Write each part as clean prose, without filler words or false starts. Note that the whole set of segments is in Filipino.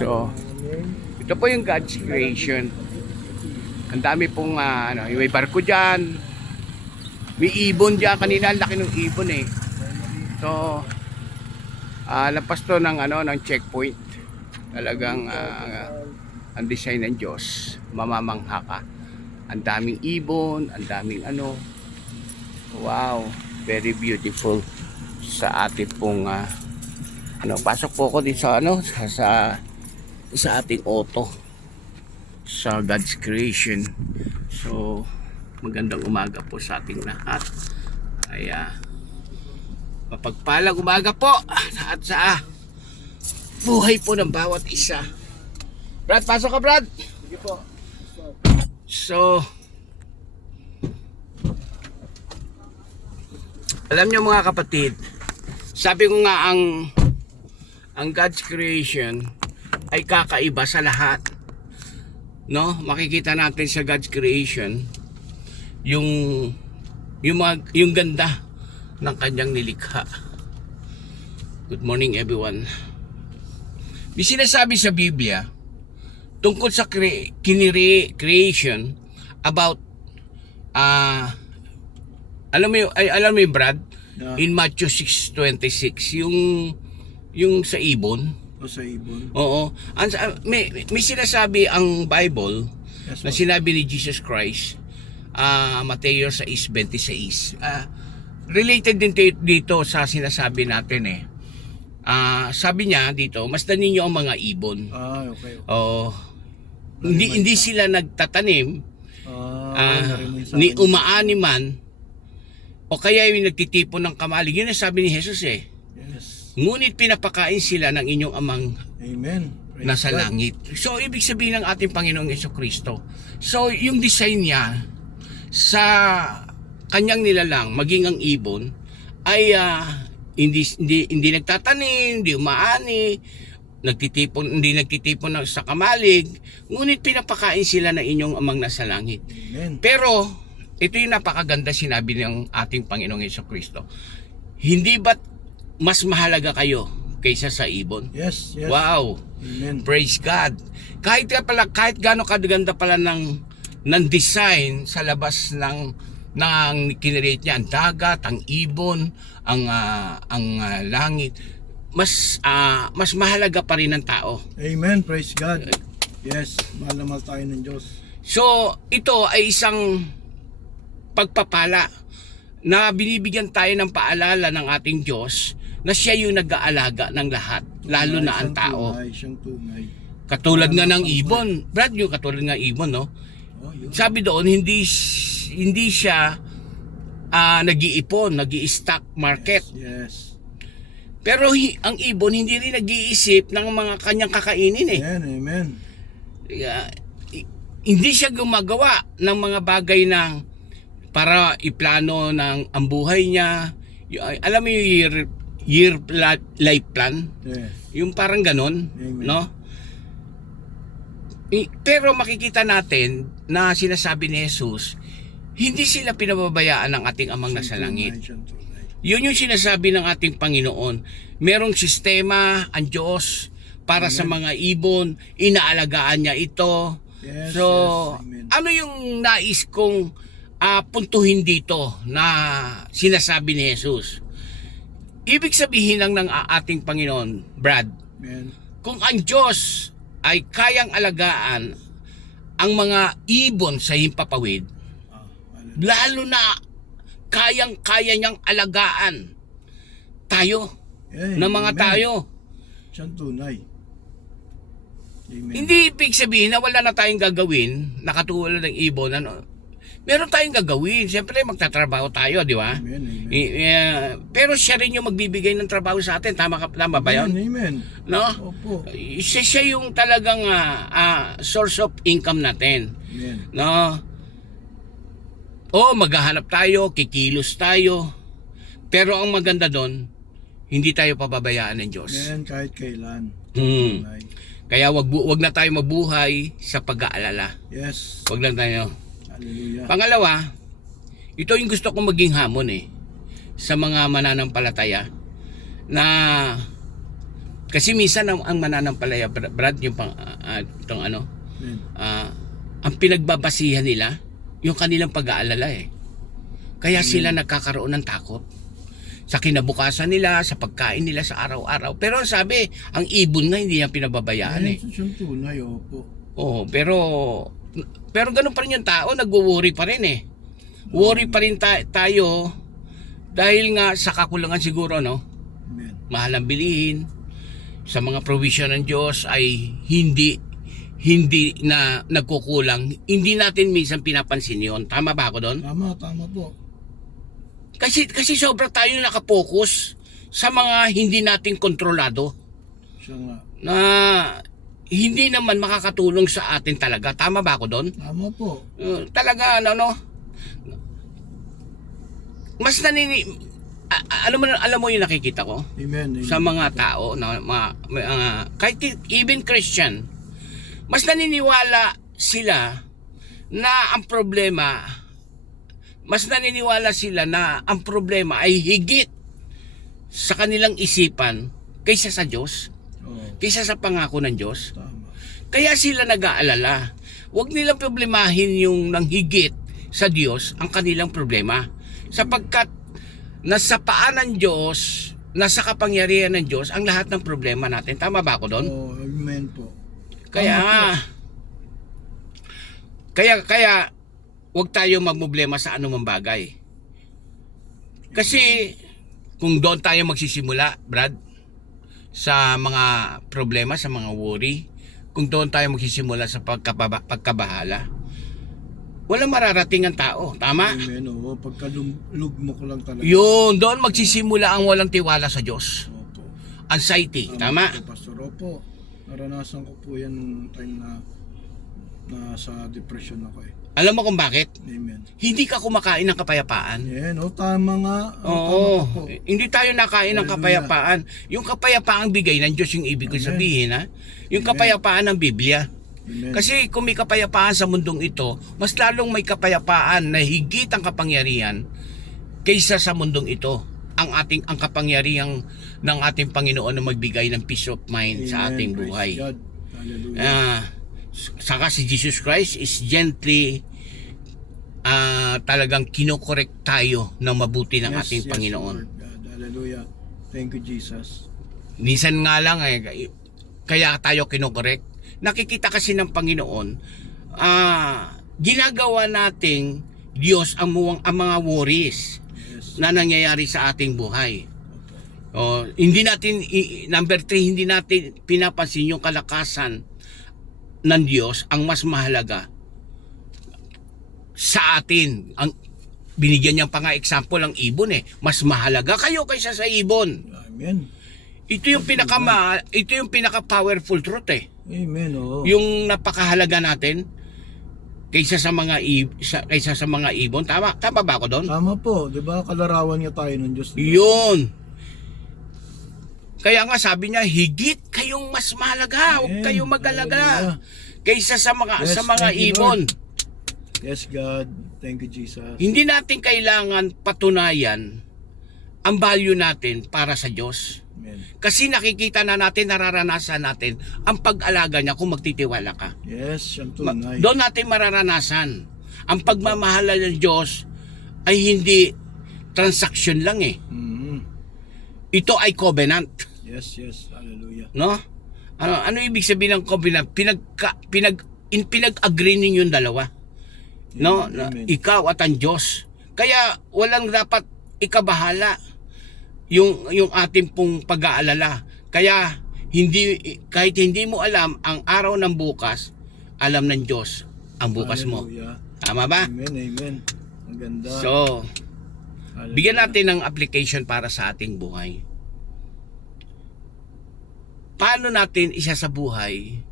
So, ito po yung God's creation. Ang dami pong may barko dyan. May ibon dyan. Kanina ang laki ng ibon eh. So, lampas to ng, ng checkpoint. Talagang ang design ng Diyos. Mamamangha ka. Ang daming ibon. Ang daming wow. Very beautiful sa ating pong pasok po ako dito sa ating auto sa God's creation. So magandang umaga po sa ating lahat. Ay mapagpalang umaga po at sa buhay po ng bawat isa. Brad, pasok ka Brad. Sige po. So alam nyo mga kapatid, sabi ko nga ang God's creation ay kakaiba sa lahat. No? Makikita natin sa God's creation yung ganda ng kanyang nilikha. Good morning everyone. May sinasabi sa Biblia tungkol sa creation about alam mo yung Brad, in Matthew 6:26 yung sa ibon. O sa ibon. Oo. May sinasabi ang Bible, Yes, na sinabi ni Jesus Christ, Mateo 6:26. Related din dito sa sinasabi natin eh. Sabi niya dito, masdan ninyo ang mga ibon. Okay. Oo. Hindi sila nagtatanim, ni ni umaani man, o kaya yung nagtitipon ng kamalig. Yun ang sabi ni Jesus eh. Yes. Ngunit pinapakain sila ng inyong amang Amen. Praise nasa God. langit. So ibig sabihin ng ating Panginoong Jesucristo. So yung design niya sa kanyang nilalang, maging ang ibon, ay hindi nagtatanim, hindi umaani, hindi nagtitipon sa kamalig, ngunit pinapakain sila ng inyong amang nasa langit. Amen. Pero ito yung napakaganda sinabi ng ating Panginoong Jesucristo. Hindi ba't mas mahalaga kayo kaysa sa ibon? Yes. Wow. Amen. Praise God. Kahit gaano kaganda pala ng design sa labas ng kinreate niya, ang dagat, ang ibon, ang langit, mas mahalaga pa rin ng tao. Amen. Praise God. Yes. Mahal na mahal tayo ng Diyos. So, ito ay isang pagpapala na binibigyan tayo ng paalala ng ating Diyos na siya yung nag-aalaga ng lahat, lalo na ang tao. Siyang tunay. Katulad nga ng ibon. Brad, yung katulad nga ibon, no? Yun. Sabi doon, hindi siya nag-iipon, nag-i-stock market. Yes. Pero ang ibon hindi rin nag-iisip ng mga kanyang kakainin eh. Amen. Hindi siya gumagawa ng mga bagay para iplano ng ang buhay niya. Alam mo yung year life plan? Yes. Yung parang ganon, Amen. no? Pero makikita natin na sinasabi ni Jesus, hindi sila pinababayaan ng ating amang nasa langit. Siyang tunay. Yun yung sinasabi ng ating Panginoon. Merong sistema ang Diyos para sa mga ibon, inaalagaan niya ito. Yes, So, Amen. ano yung nais kong puntuhin dito na sinasabi ni Jesus? Ibig sabihin lang ng ating Panginoon, Brad, Amen. kung ang Diyos ay kayang alagaan ang mga ibon sa himpapawid, Hallelujah. lalo na kayang-kaya niyang alagaan tayo, Amen. na mga tayo. Siyang tunay. Amen. Hindi ibig sabihin na wala na tayong gagawin, nakatulad ng ibon, meron tayong gagawin. Siyempre magtatrabaho tayo, di ba? Amen. Amen. Pero siya rin yung magbibigay ng trabaho sa atin. Tama ba yun? Amen. No? Opo. Siya yung talagang source of income natin. Amen. No? Maghahanap tayo, kikilos tayo. Pero ang maganda doon, hindi tayo pababayaan ng Diyos. Amen. Kahit kailan. Hmm. Tunay. Kaya wag na tayo mabuhay sa pag-aalala. Yes. Wag lang tayo. Hallelujah. Pangalawa, ito yung gusto kong maging hamon sa mga mananampalataya na Kasi minsan ang mananampalataya, Brad, yung itong ano, Amen. ang pinagbabasihan nila, yung kanilang pag-aalala eh. Kaya sila nagkakaroon ng takot sa kinabukasan nila, sa pagkain nila sa araw-araw. Pero sabi, ang ibon nga hindi yan pinababayaan eh. Ayan, siyang tunay, opo. Oo, pero ganun pa rin yung tao, nagwo-worry pa rin eh. Worry pa rin tayo dahil nga sa kakulangan siguro, no? Amen. Mahal ang bilihin, sa mga provision ng Diyos ay hindi na nagkukulang. Hindi natin minsan pinapansin yon. Tama ba ako doon? Tama po. Kasi sobra tayo nakapokus sa mga hindi natin kontrolado Siya nga. na hindi naman makakatulong sa atin talaga. Tama ba ako doon? Tama po. Talaga mas alam mo yung nakikita ko Amen. sa mga tao na kahit even Christian, mas naniniwala sila na ang problema ay higit sa kanilang isipan kaysa sa Diyos, Oo. kaysa sa pangako ng Diyos. Tama. Kaya sila nag-aalala. Huwag nilang problemahin yung nang higit sa Diyos ang kanilang problema. Sapagkat nasa paan ng Diyos, nasa kapangyarihan ng Diyos ang lahat ng problema natin. Tama ba ako doon? Oo, amen po. Kaya huwag tayo magproblema sa anumang bagay. Kasi kung doon tayo magsisimula, Brad, sa mga problema, sa mga worry, kung doon tayo magsisimula sa pagkabahala, walang mararating ang tao. Tama? Amen. Oo, pagkalugmo ko lang talaga. Yun, doon magsisimula ang walang tiwala sa Diyos. Opo. Anxiety. Tama? Po, Pastor. Opo. Naranasan ko po yan nung time na sa depression ako eh. Alam mo kung bakit? Amen. Hindi ka kumakain ng kapayapaan. Yan, tama nga. Oo, Tama po. hindi tayo nakain ng Hallelujah. kapayapaan. Yung kapayapaang bigay ng Diyos yung ibig ko Amen. sabihin, ha? Yung Amen. kapayapaan ng Biblia. Amen. Kasi kung may kapayapaan sa mundong ito, mas lalong may kapayapaan na higit ang kapangyarihan kaysa sa mundong ito. Ang kapangyarihan ng ating Panginoon na magbigay ng peace of mind sa Amen. ating Praise buhay. God. Hallelujah. Saka si Jesus Christ is gently talagang kinokorek tayo ng mabuti ng ating Panginoon. Lord God. Hallelujah. Thank you, Jesus. Minsan nga lang kaya tayo kinokorek. Nakikita kasi ng Panginoon, ginagawa nating Diyos ang mga worries Yes. na nangyayari sa ating buhay. Hindi natin, number 3, hindi natin pinapansin yung kalakasan ng Diyos. Ang mas mahalaga sa atin, ang binigyan niyang pa nga example ang ibon mas mahalaga kayo kaysa sa ibon. Amen. Ito yung pinaka powerful truth Amen. Oh. Yung napakahalaga natin kaysa sa mga ibon. Tama ba ako doon? Tama po, 'di ba? Kalarawan niya tayo ng Diyos. Diba? Yun. Kaya nga sabi niya, higit kayong mas mahalaga, huwag Amen. kayong mag-alaga Hallelujah. kaysa sa mga Yes, thank you, ibon. Lord. Yes, God. Thank you, Jesus. Hindi natin kailangan patunayan ang value natin para sa Diyos. Amen. Kasi nakikita na natin, nararanasan natin ang pag-alaga niya kung magtitiwala ka. Yes, siyang tunay. Doon natin mararanasan ang pagmamahala ng Diyos ay hindi transaction lang Mhm. Ito ay covenant, Yes, yes. Hallelujah. no? Ano ibig sabihin ng covenant? Pinag-agree ninyong dalawa, no? Na Amen. ikaw at ang Diyos. Kaya walang dapat ikabahala yung ating pong pag-aalala. Kaya kahit hindi mo alam ang araw ng bukas, alam ng Diyos ang bukas mo. Hallelujah. Tama ba? Amen, amen. Ang ganda. So, Hallelujah. bigyan natin ng application para sa ating buhay. Paano natin isa sa buhay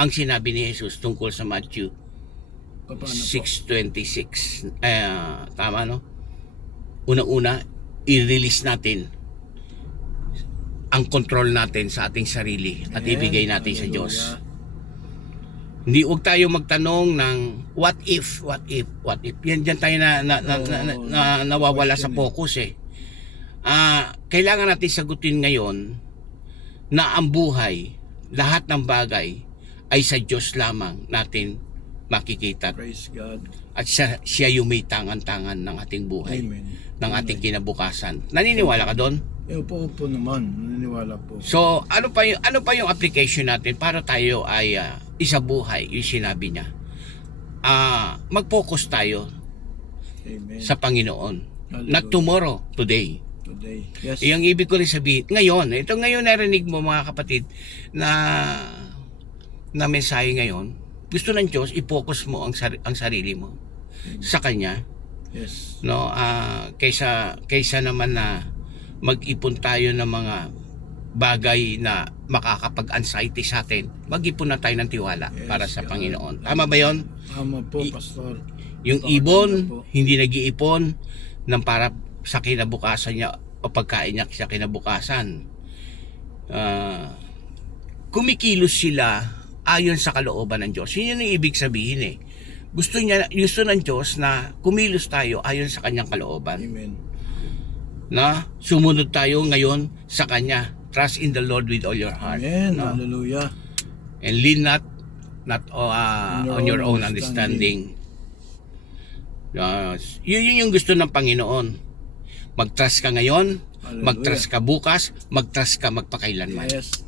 ang sinabi ni Jesus tungkol sa Matthew Paano po? 6:26? Tama, no? Una-una, i-release natin ang control natin sa ating sarili at Amen. ibigay natin sa Diyos. Hallelujah. Hindi, huwag tayo magtanong ng what if. Yan dyan tayo nawawala sa focus Kailangan natin sagutin ngayon na ang buhay, lahat ng bagay ay sa Diyos lamang natin makikita. Praise God. At siya yung may tangan-tangan ng ating buhay, Amen. ng ating kinabukasan. Naniniwala ka doon? Opo naman. Naniniwala po. So, ano pa yung application natin para tayo ay isabuhay, yung sinabi niya. Mag-focus tayo Amen. sa Panginoon. Hallelujah. Not tomorrow, today. Today. Yes. Yung ibig ko rin sabihin, ngayon narinig mo mga kapatid na mensahe ngayon, gusto ng Diyos i-focus mo ang sarili mo sa Kanya, Yes. no? Kaysa naman na mag-ipon tayo ng mga bagay na makakapag-anxiety sa atin, mag-ipon na tayo ng tiwala Yes, para sa God. Panginoon. Tama ba 'yon? Tama po, Pastor. Yung Tama ibon, po. hindi nag-iipon ng para sa kinabukasan niya o pagkain niya sa kinabukasan. Kumikilos sila ayon sa kalooban ng Diyos. Yun yung ibig sabihin eh. Gusto ng Diyos na kumilos tayo ayon sa kanyang kalooban. Amen. Na sumunod tayo ngayon sa Kanya. Trust in the Lord with all your heart. Amen. No? Hallelujah. And lean not on your own understanding. Yun yung gusto ng Panginoon. Mag-trust ka ngayon, Hallelujah. mag-trust ka bukas, mag-trust ka magpakailanman. Yes.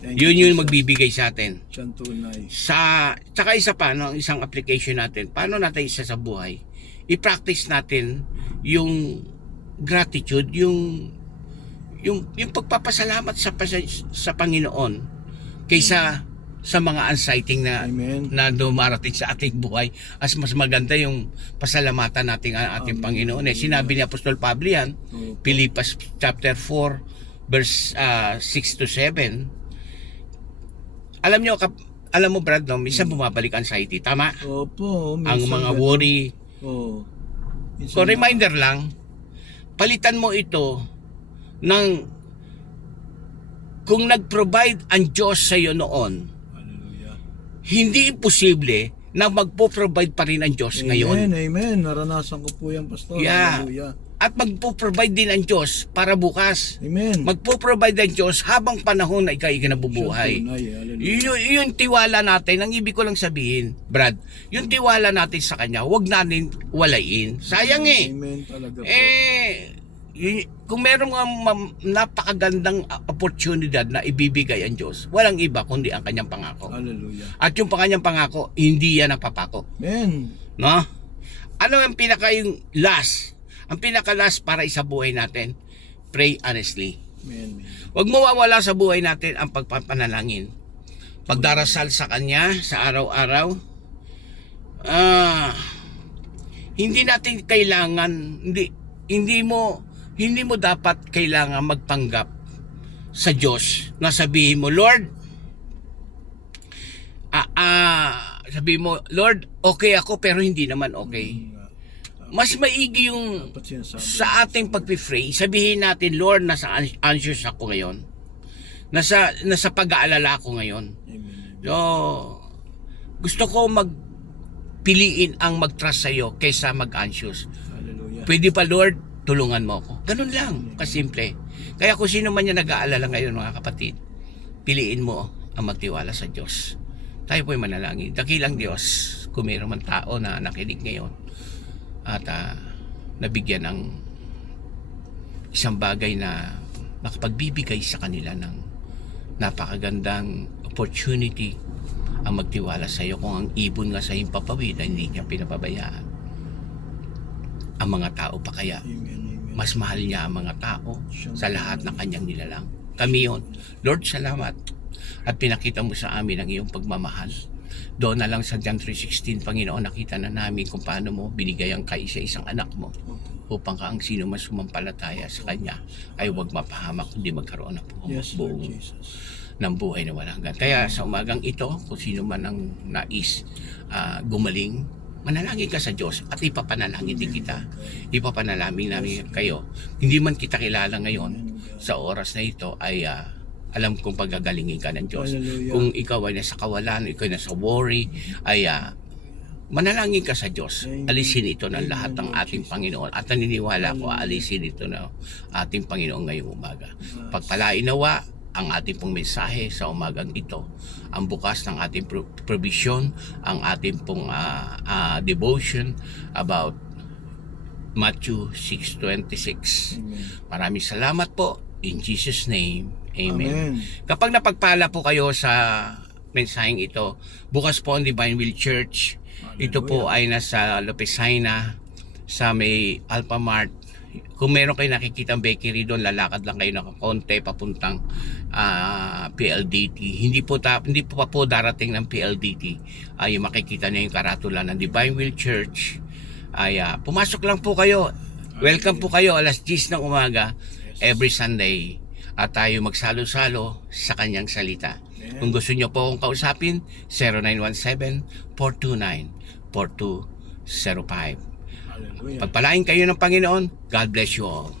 Thank Yun you, yung Jesus. magbibigay sa atin. Siyang tunay. Tsaka isa pa, no, isang application natin, paano natin isa sa buhay? I-practice natin yung gratitude, yung pagpapasalamat sa Panginoon kaysa sa mga anxiety Amen. na dumarating sa ating buhay. As mas maganda yung pasalamatan natin ang ating Amen. Panginoon. Sinabi ni Apostol Pablo yan, Opo. Philippians chapter 4 verse 6 to 7. Alam mo Brad, no, minsan bumabalik anxiety, tama? Opo. Ang minsan mga ganun. worry. Oo. So reminder lang, palitan mo ito ng kung nag-provide ang Diyos sa iyo noon, Hallelujah. hindi imposible na magpo-provide pa rin ang Diyos ngayon. Amen. Naranasan ko po yan, Pastor. Yeah. Hallelujah. At magpo-provide din ang Diyos para bukas. Amen. Magpo-provide ang Diyos habang panahon na ikay nabubuhay. Siyang tunay. Hallelujah. Yung tiwala natin, ang ibig ko lang sabihin, Brad, yung tiwala natin sa Kanya, huwag natin walain. Sayang eh. Amen talaga po. Kung meron mga napakagandang oportunidad na ibibigay ang Diyos, walang iba kundi ang Kanyang pangako. Hallelujah. At yung Kanyang pangako, hindi yan napapako. Amen. No? Ano ang yung last? Ang pinaka-last para isabuhay natin, pray honestly. Amen. Huwag mawawala sa buhay natin ang pagpapanalangin. Pagdarasal sa Kanya sa araw-araw. Hindi natin kailangan, hindi mo dapat kailangan magpanggap sa Diyos na sabihin mo, Lord, sabihin mo, Lord, okay ako pero hindi naman okay. Mas maigi yung Dapat sinasabi. sa ating pag-pray, sabihin natin, Lord, nasa anxious ako ngayon. Nasa pag-aalala ako ngayon. Amen. So, gusto ko magpiliin ang mag-trust sa iyo kaysa mag-anxious. Hallelujah. Pwede pa, Lord, tulungan mo ako. Ganun lang, kasimple. Kaya kung sino man yung nag-aalala ngayon, mga kapatid, piliin mo ang magtiwala sa Diyos. Tayo po'y manalangin. Dakilang Diyos, kung mayroon man tao na nakinig ngayon at nabigyan ng isang bagay na makapagbibigay sa kanila ng napakagandang opportunity ang magtiwala sa iyo. Kung ang ibon nga sa himpapawid ay hindi niya pinapabayaan, ang mga tao pa kaya Amen. mas mahal niya ang mga tao sa lahat ng kanyang nilalang. Kami yon. Lord, salamat at pinakita mo sa amin ang iyong pagmamahal. Doon na lang sa John 3:16, Panginoon, nakita na namin kung paano mo binigay ang kaisa-isang anak mo upang ka ang sino man sumampalataya sa Kanya ay huwag mapahamak kundi magkaroon ng Yes, Lord buong Jesus. ng buhay na walang hanggan. Kaya sa umagang ito, kung sino man ang nais gumaling, manalangin ka sa Diyos at ipapanalangin din kita. Ipapanalangin namin kayo. Hindi man kita kilala ngayon, sa oras na ito ay alam kong pagagalingin ka ng Diyos. Hallelujah. Kung ikaw ay nasa kawalan, ikaw ay nasa worry, ay manalangin ka sa Diyos. Alisin ito ng lahat ng ating Panginoon. At naniniwala ko, alisin ito ng ating Panginoon ngayong umaga. Pagpalain nawa ang ating pong mensahe sa umagang ito. Ang bukas ng ating provision, ang ating pong devotion about Matthew 6:26. Maraming salamat po. In Jesus' name, Amen. Amen. Kapag napagpala po kayo sa mensaheng ito, bukas po ang Divine Will Church. Ito po ay nasa Lopesina sa may Alphamart. Kung meron kayo nakikita ang bakery doon, lalakad lang kayo ng konti papuntang PLDT. Hindi po pa po darating ng PLDT. Ay makikita niyo yung karatula ng Divine Will Church. Ay pumasok lang po kayo. Welcome po kayo alas 10 ng umaga every Sunday. At tayo magsalo-salo sa kanyang salita. Kung gusto niyo po akong kausapin, 0917-429-4205. Hallelujah. Pagpalain kayo ng Panginoon. God bless you all.